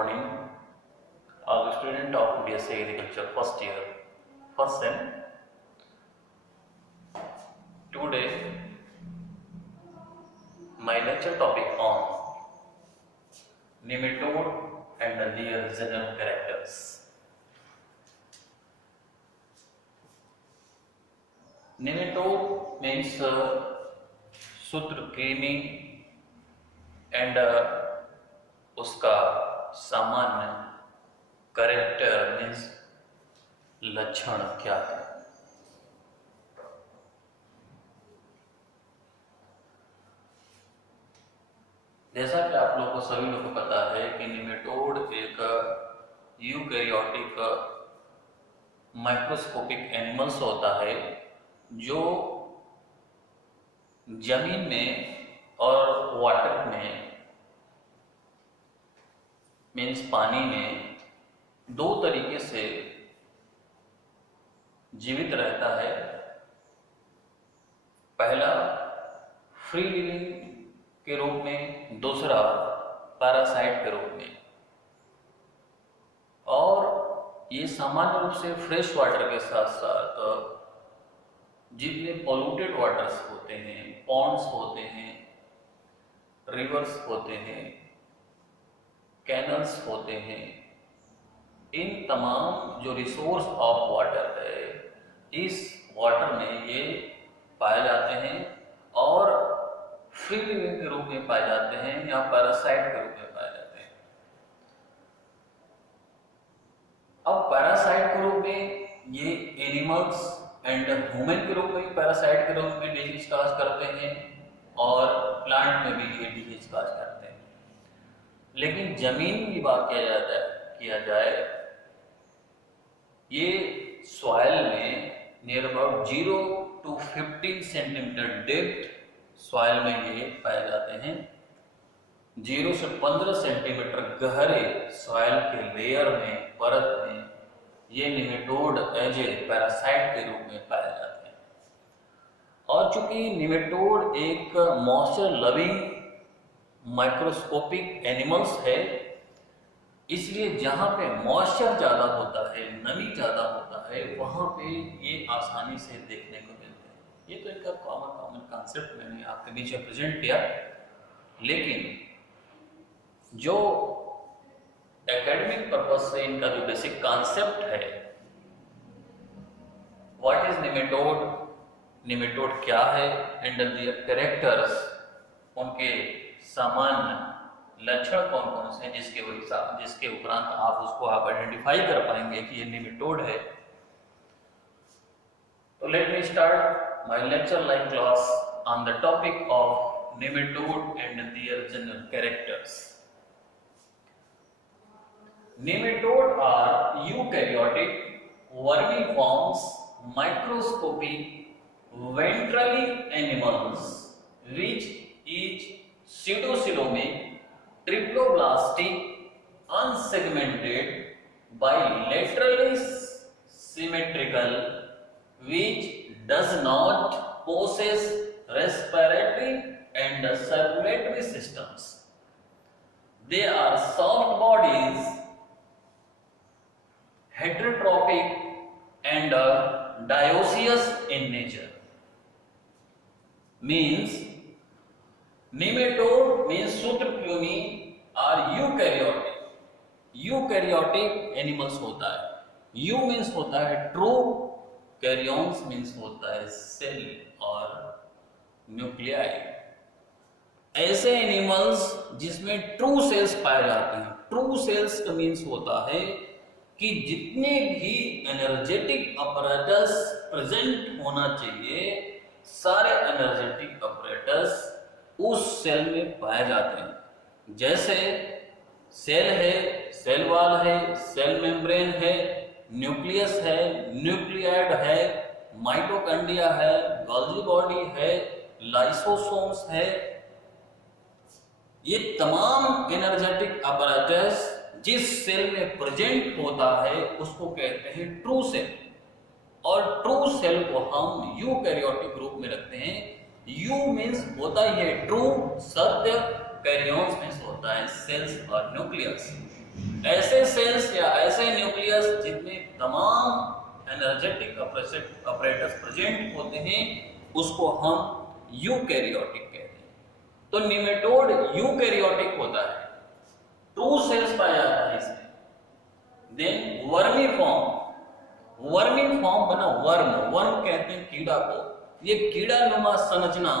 morning. I'm a student of BSc Agriculture first year, first sem. Today, my lecture topic on nematode and their general characters. Nematode means सूत्रकृमि and उसका सामान्य character means लक्षण क्या है। जैसा कि आप लोगों को सभी लोगों को पता है कि नेमेटोड एक यूकैरियोटिक माइक्रोस्कोपिक एनिमल्स होता है जो जमीन में और वाटर में मीन्स पानी में दो तरीके से जीवित रहता है। पहला फ्री लिविंग के रूप में, दूसरा पैरासाइट के रूप में। और ये सामान्य रूप से फ्रेश वाटर के साथ साथ जितने पोल्यूटेड वाटर्स होते हैं, पॉन्ड्स होते हैं, रिवर्स होते हैं, कैनल्स होते हैं, इन तमाम जो रिसोर्स ऑफ वाटर है इस वाटर में ये पाए जाते हैं और फ्री लिविंग के रूप में पाए जाते हैं या पैरासाइट के रूप में पाए जाते हैं। अब पैरासाइट के रूप में ये एनिमल्स एंड ह्यूमन के रूप में पैरासाइट के रूप में डिस्चार्ज करते हैं और प्लांट में भी ये डिस्चार्ज करते हैं। लेकिन जमीन की बात किया जाए ये सॉइल में near about 0 to 15 centimetre depth soil में ये पाए जाते हैं। 0 से 15 सेंटीमीटर गहरे सॉइल के लेयर में, परत में ये नेमेटोड एज ए पैरासाइट के रूप में पाए जाते हैं। और चूंकि नेमेटोड एक मॉइस्चर लविंग माइक्रोस्कोपिक एनिमल्स है, इसलिए जहाँ पे मॉइस्चर ज़्यादा होता है, नमी ज़्यादा होता है, वहाँ पे ये आसानी से देखने को मिलते हैं। ये तो इनका कॉमन कॉन्सेप्ट मैंने आपके बीच में प्रेजेंट किया। लेकिन जो एकेडमिक पर्पज से इनका जो बेसिक कॉन्सेप्ट है, व्हाट इज नेमेटोड, नेमेटोड क्या है, एंड देयर कैरेक्टर्स, उनके सामान्य लक्षण कौन कौन से हैं जिसके उपरांत आप आइडेंटिफाई कर पाएंगे कि ये नेमेटोड है। तो let me start my lecture like class on the topic of nematode and their general characters. Nematode are eukaryotic vermiforms microscopic ventrally animals which is pseudocoelomic, triploblastic, unsegmented, bilaterally symmetrical, which does not possess respiratory and circulatory systems. They are soft bodies, heterotrophic and dioecious in nature. Means nematode means सूत्रकृमि are eukaryotic. Eukaryotic animals होता है। U means होता है true, karyons means होता है cell और nuclei। ऐसे animals जिसमें ट्रू सेल्स पाए जाते हैं। ट्रू सेल्स का मीन्स होता है कि जितने भी एनर्जेटिक अपरेटस प्रेजेंट होना चाहिए, सारे एनर्जेटिक अपरेटस उस सेल में पाए जाते हैं। जैसे सेल है, सेल वॉल है, सेल मेम्ब्रेन है, न्यूक्लियस है, न्यूक्लियाइड है, माइटोकॉन्ड्रिया है, गोल्गी बॉडी है, लाइसोसोम्स है। ये तमाम एनर्जेटिक अपरेटस जिस सेल में प्रेजेंट होता है उसको कहते हैं ट्रू सेल। और ट्रू सेल को हम यूकैरियोटिक रूप में रखते हैं। यू मीन्स होता ही है ट्रू, सत्य, कैरियंस मीन्स होता है सेल्स और न्यूक्लियस। ऐसे सेल्स या ऐसे न्यूक्लियस जिनमें तमाम एनर्जेटिक अपरेटस प्रेजेंट होते हैं उसको हम यूकैरियोटिक कहते हैं। तो निमेटोड यूकैरियोटिक होता है, 2 सेल्स पाया जाता है इसमें। देन वर्मी फॉर्म बना वर्म कहते हैं कीड़ा को। ये कीड़ा नुमा संरचना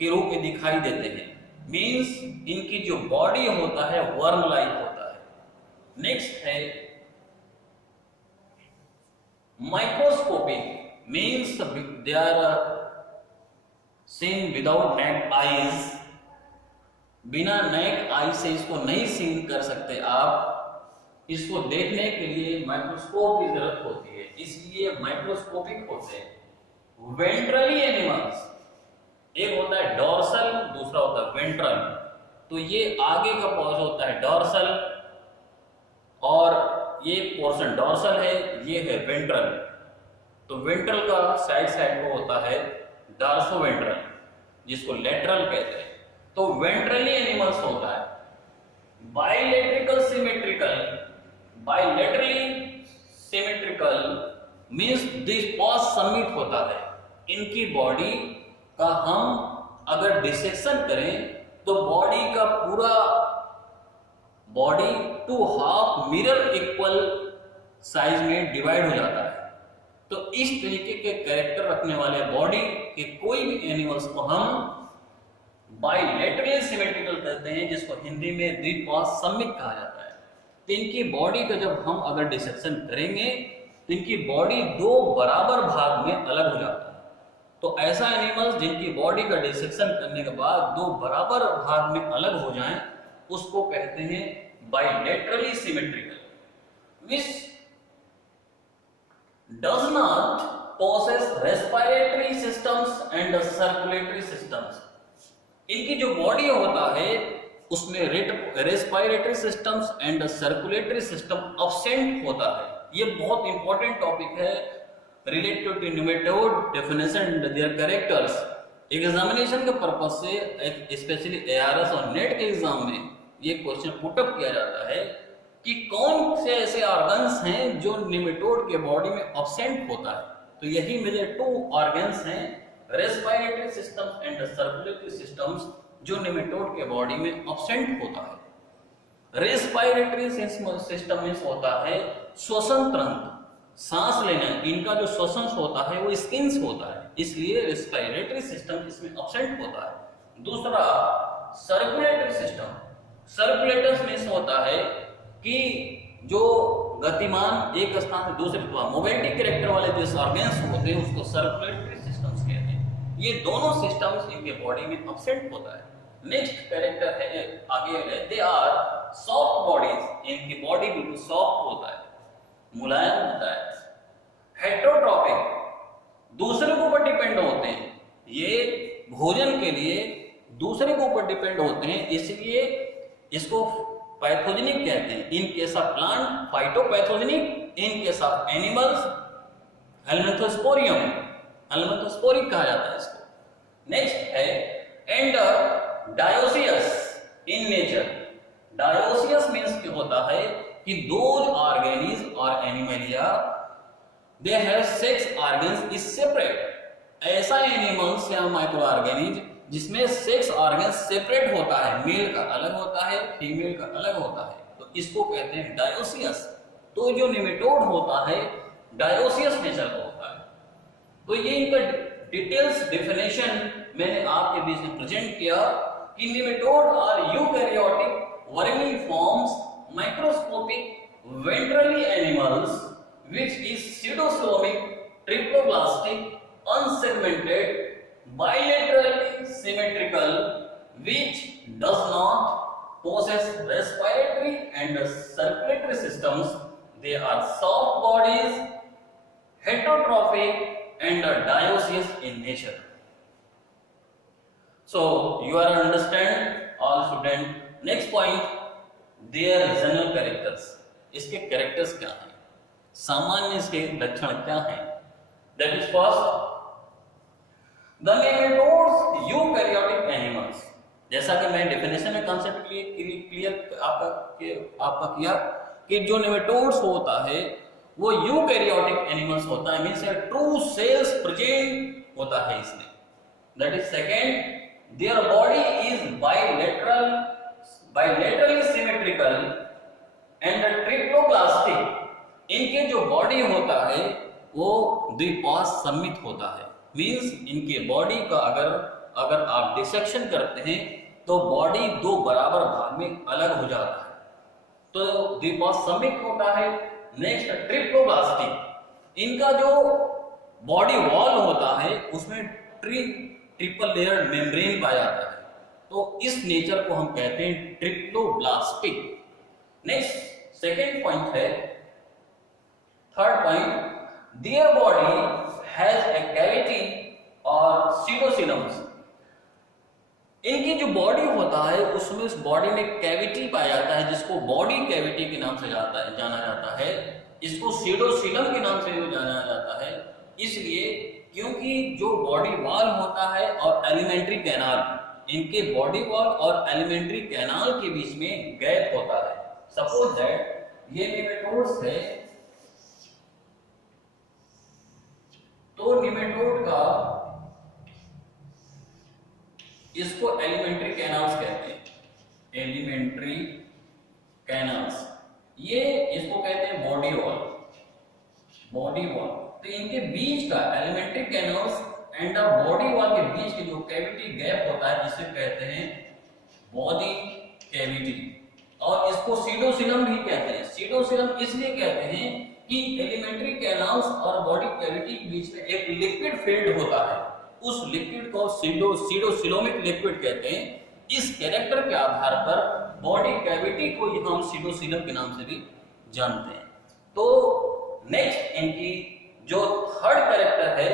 के रूप में दिखाई देते हैं, मीन्स इनकी जो बॉडी होता है वर्म लाइक होता है। नेक्स्ट है microscopic, means they are seen without naked eyes. बिना नेक आई से इसको नहीं सीन कर सकते आप, इसको देखने के लिए माइक्रोस्कोप की जरूरत होती है, इसलिए माइक्रोस्कोपिक होते हैं। वेंट्रली एनिमल्स, एक होता है डोर्सल, दूसरा होता है वेंट्रल। तो ये आगे का पोर्शन होता है डोर्सल और ये पोर्शन डोर्सल है, ये है वेंट्रल। तो वेंट्रल का साइड को होता है डार्सोवेंट्रल, जिसको लेटरल कहते हैं। तो वेंट्रली एनिमल्स होता है। Bilaterally symmetrical means this pause submit होता है। इनकी बॉडी का हम अगर डिसेक्शन करें तो बॉडी का पूरा body 2 half mirror equal size में डिवाइड हो जाता है। तो इस तरीके के कैरेक्टर रखने वाले बॉडी के कोई भी एनिमल्स को हम बाइलेटरली सिमेट्रिकल कहते हैं, जिसको हिंदी में द्विपॉज सममित कहा जाता है। तो इनकी बॉडी का जब हम अगर डिसेक्शन करेंगे तो इनकी बॉडी 2 बराबर भाग में अलग हो जाता है। तो ऐसा एनिमल्स जिनकी बॉडी का डिसेक्शन करने के बाद 2 बराबर भाग में अलग हो जाएं, उसको कहते हैं bilaterally symmetrical, which does not possess respiratory systems and circulatory systems। इनकी जो बॉडी होता है उसमें respiratory systems and circulatory system absent होता है। ये बहुत इंपॉर्टेंट टॉपिक है related to nematode definition and their characters. Examination के पर्पज से स्पेशली एआरएस और नेट के एग्जाम में ये क्वेश्चन पुटअप किया जाता है कि कौन से ऐसे ऑर्गन्स हैं जो निमेटोड के बॉडी में अब्सेंट होता है। तो यही मेजर 2 ऑर्गन्स हैं, respiratory systems and circulatory systems, जो निमेटोड के बॉडी में अब्सेंट होता है। रेस्पिरेटरी सिस्टम में होता है श्वसन तंत्र, सांस लेना, इनका जो श्वसन होता है वो स्किन्स होता है, इसलिए रेस्पिरेटरी सिस्टम इसमें अब्सेंट होता है। दूसरा सर्कुलेटरी सिस्टम, सर्कुलेटर्स में होता है कि जो गतिमान एक स्थान से दूसरे मोबिलिटी कैरेक्टर वाले जो ऑर्गन्स होते हैं उसको सर्कुलेटरी सिस्टम्स कहते हैं। ये दोनों सिस्टम्स इनके बॉडी में अब्सेंट होता है। नेक्स्ट कैरेक्टर है आगे है, दे आर सॉफ्ट बॉडीज, इनकी बॉडी बिल्कुल सॉफ्ट होता है, मुलायम होता है। हेटेरोट्रॉपिक, दूसरे के ऊपर डिपेंड होते हैं, ये भोजन के लिए दूसरे के ऊपर डिपेंड होते हैं, इसलिए इसको पैथोजेनिक कहते हैं। In case of plant phytopathogenic, in case of animals helminthosporium, helminthosporic कहा जाता है इसको। नेक्स्ट है and dioecious in nature. Dioecious means क्या होता है कि दोज ऑर्गेनिज और animalia they have 6 organs is separate. ऐसा एनिमल्स या माइक्रो ऑर्गेनिज जिसमें 6 ऑर्गन सेपरेट होता है, मेल का अलग होता है, फीमेल का अलग होता है, तो इसको कहते हैं डायोसियस। तो जो निमेटोड होता है डायोसियस नेचर का होता है। तो ये इनका डिटेल्स डेफिनेशन मैंने आपके बीच में प्रेजेंट किया कि nematode are eukaryotic vermiforms microscopic ventrally animals which is pseudosomic triploblastic unsegmented bilaterally symmetrical which does not possess respiratory and circulatory systems. They are soft bodies, heterotrophic and dioecious in nature. So you are understand all student. Next point, their regional characters. इसके characters क्या हैं, सामान्य इसके लक्षण क्या हैं? That is first, the nematodes eukaryotic animals. जैसा कि मैं डेफिनेशन में कंसेप्ट क्लियर आपका किया कि जो नेमेटोड्स होता है वो यूकैरियोटिक एनिमल्स होता है, मींस ट्रू सेल्स प्रेजेंट होता है इसमें। That is second, their body is bilaterally symmetrical and ट्रिप्लोप्लास्टिक। इनके जो बॉडी होता है वो द्विपार्श्व सममित होता है, मींस इनके बॉडी का अगर आप डिसेक्शन करते हैं तो बॉडी दो बराबर भाग में अलग हो जाता है, तो द्विपार्श्व सममित होता है। नेक्स्ट ट्रिप्लोप्लास्टिक, इनका जो बॉडी वॉल होता है उसमें ट्रिपल लेयर्ड मेम्ब्रेन पाया जाता है, तो इस नेचर को हम कहते हैं ट्रिप्लोब्लास्टिक। नेक्स्ट सेकेंड पॉइंट है, third point, their body has a cavity और सीडोसिलम्स। इनकी जो बॉडी होता है उसमें उस बॉडी में कैविटी पाया जाता है जिसको बॉडी कैविटी के नाम से जाना जाता है, इसको सीडोसिलम के नाम से भी जाना जाता है, इसलिए क्योंकि जो बॉडी वॉल होता है और एलिमेंट्री कैनाल, इनके बॉडी वॉल और एलिमेंट्री कैनाल के बीच में गैप होता है। सपोज दैट ये नेमेटोड्स है, तो नेमेटोड का इसको एलिमेंट्री कैनाल्स कहते हैं, एलिमेंट्री कैनाल्स, ये इसको कहते हैं बॉडी वॉल। तो इनके बीच का elementary canals and body wall के बीच के जो कैविटी गैप होता है जिसे कहते हैं बॉडी कैविटी, और इसको सीडोसिलम भी कहते हैं। सीडोसिलम इसलिए कहते हैं कि एलिमेंट्री कैनाल्स और बॉडी कैविटी के बीच में एक लिक्विड फील्ड होता है, उस लिक्विड को सीडोसिलोमिक लिक्विड कहते हैं। इस कैरेक्टर के आधार पर बॉडी कैविटी को हम सीडोसिलम के नाम से भी जानते हैं। तो नेक्स्ट इनकी जो थर्ड कैरेक्टर है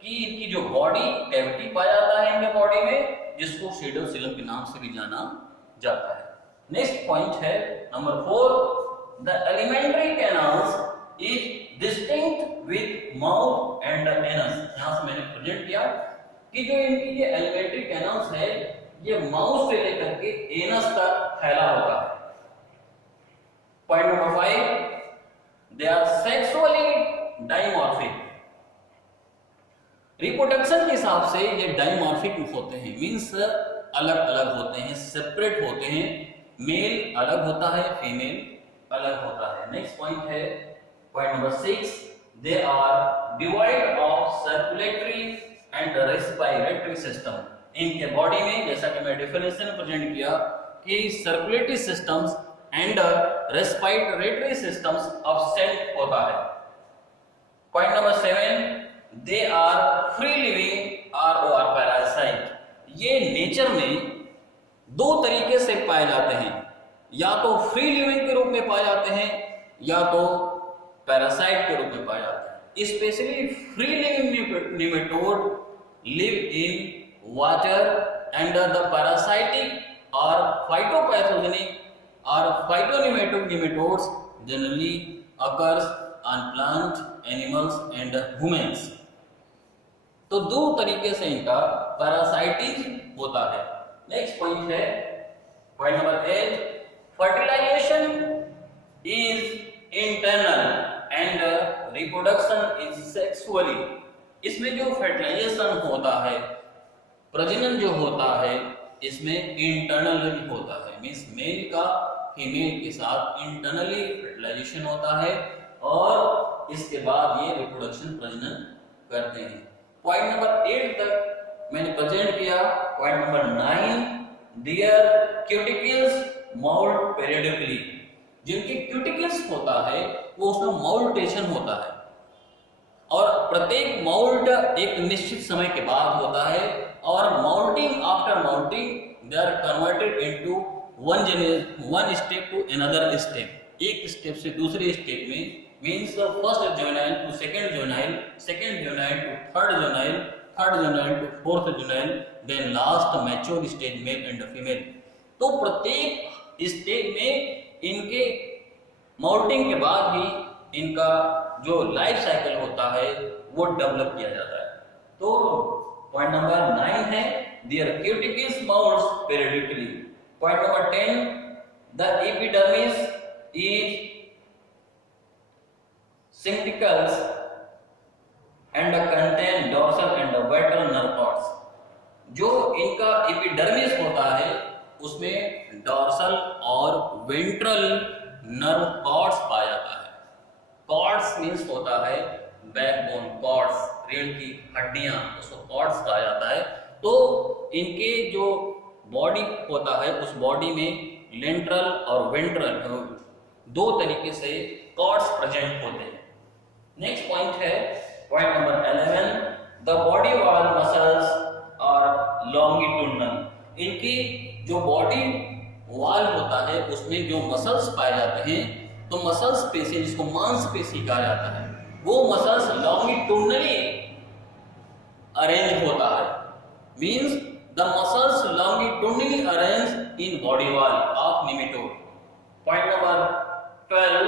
कि इनकी जो बॉडी कैविटी पाया जाता है इनके बॉडी में, जिसको सीडोसिलम के नाम से भी जाना जाता है। नेक्स्ट पॉइंट है number 4, the elementary canals is distinct with mouth and anus. यहां से मैंने प्रेजेंट किया कि जो इनकी ये एलिमेंट्री कैनाल्स है ये माउथ से लेकर के एनस तक फैला होता है। Point number 5, they are sexually dimorphic. Reproduction के हिसाब से ये डाइमॉर्फिक होते हैं, मींस अलग अलग होते हैं, सेपरेट होते हैं, मेल अलग होता है, फीमेल अलग होता है। नेक्स्ट पॉइंट है point number 6, they are divide of circulatory and respiratory system. इनके बॉडी में, जैसा कि मैं डेफिनेशन प्रेजेंट किया, कि circulatory systems and respiratory systems absent होता है। Point number 7, they are free living और पैरासाइट। ये नेचर में दो तरीके से पाए जाते हैं, या तो फ्री लिविंग के रूप में पाए जाते हैं या तो पैरासाइट के रूप में पाए जाते हैं। Specially free living nematode live in water and the parasitic और फाइटोपैथोजेनिक और फाइटोनेमेटोड nematodes generally occurs on plant, animals and humans। तो दो तरीके से इनका पैरासाइटिक होता है। नेक्स्ट पॉइंट है point number 8, fertilization is internal and reproduction is sexually. इसमें जो फर्टिलाइजेशन होता है, प्रजनन जो होता है, इसमें इंटरनली होता है, मींस मेल का फीमेल के साथ इंटरनली फर्टिलाइजेशन होता है और इसके बाद ये रिप्रोडक्शन प्रजनन करते हैं। पॉइंट नंबर 8 तक मैंने प्रेजेंट किया। Point number 9, their cuticles moult periodically. जिनके क्यूटिकल्स होता है वो उसमें मोल्टेशन होता है और प्रत्येक मोल्ट एक निश्चित समय के बाद होता है और moulting after moulting they are converted into one step to another step. एक स्टेप से दूसरे स्टेप में, means first juvenile to second juvenile, second juvenile to third juvenile, third juvenile to fourth juvenile, then last mature stage male and female. तो प्रत्येक stage में इनके moulting के बाद ही इनका जो लाइफ साइकिल होता है वो डेवलप किया जाता है। तो पॉइंट नंबर 9 है their cuticles mounts periodically. Point number 10, the epidermis is syncyticals and contain dorsal and ventral nerve parts. जो इनका एपिडर्मिस होता है उसमें डॉर्सल और वेंट्रल नर्व कॉर्ड्स पाया जाता है. कॉर्ड्स मीन्स होता है बैकबोन, कॉर्ड्स रीढ़ की हड्डियां, उसको कॉर्ड्स कहा जाता है. तो इनके जो बॉडी होता है उस बॉडी में लेंट्रल और वेंट्रल दो तरीके से कॉर्ड्स प्रेजेंट होते हैं. नेक्स्ट पॉइंट है point number 11, the body wall muscles और लॉन्गिट्यूडनल. इनकी जो बॉडी वॉल होता है उसमें जो मसल्स पाए जाते हैं, तो मसल्स पेशी जिसको मांसपेशी कहा जाता है, वो मसल्स लॉन्गिट्यूडनली अरेंज होता है. Means the muscles longitudinally arrange in body wall of nematode. Point number 12,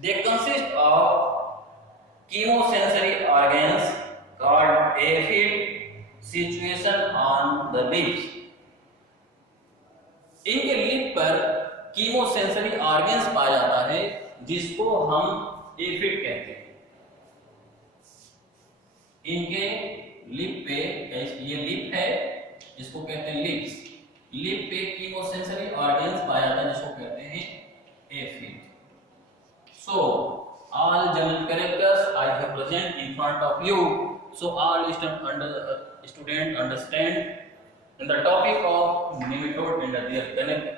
they consist of chemosensory organs called aphid situation on the lips. इनके लिप पर कीमोसेंसरी ऑर्गन्स पाया जाता है जिसको हम एफिड कहते हैं. इनके लिप पे, ये लिप है जिसको कहते हैं लिप्स, लिप पे कीमोसेंसरी ऑर्गन्स पाया जाता है जिसको कहते हैं aphid. So all general characters I have present in front of you, so all student understand in the topic of nematode and their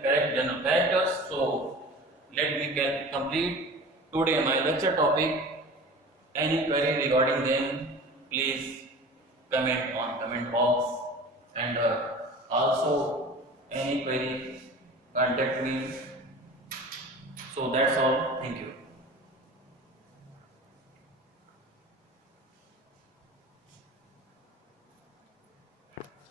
correct general characters. So let me complete today my lecture topic. Any query regarding them, please comment on comment box, and also any query contact me. So that's all. Thank you.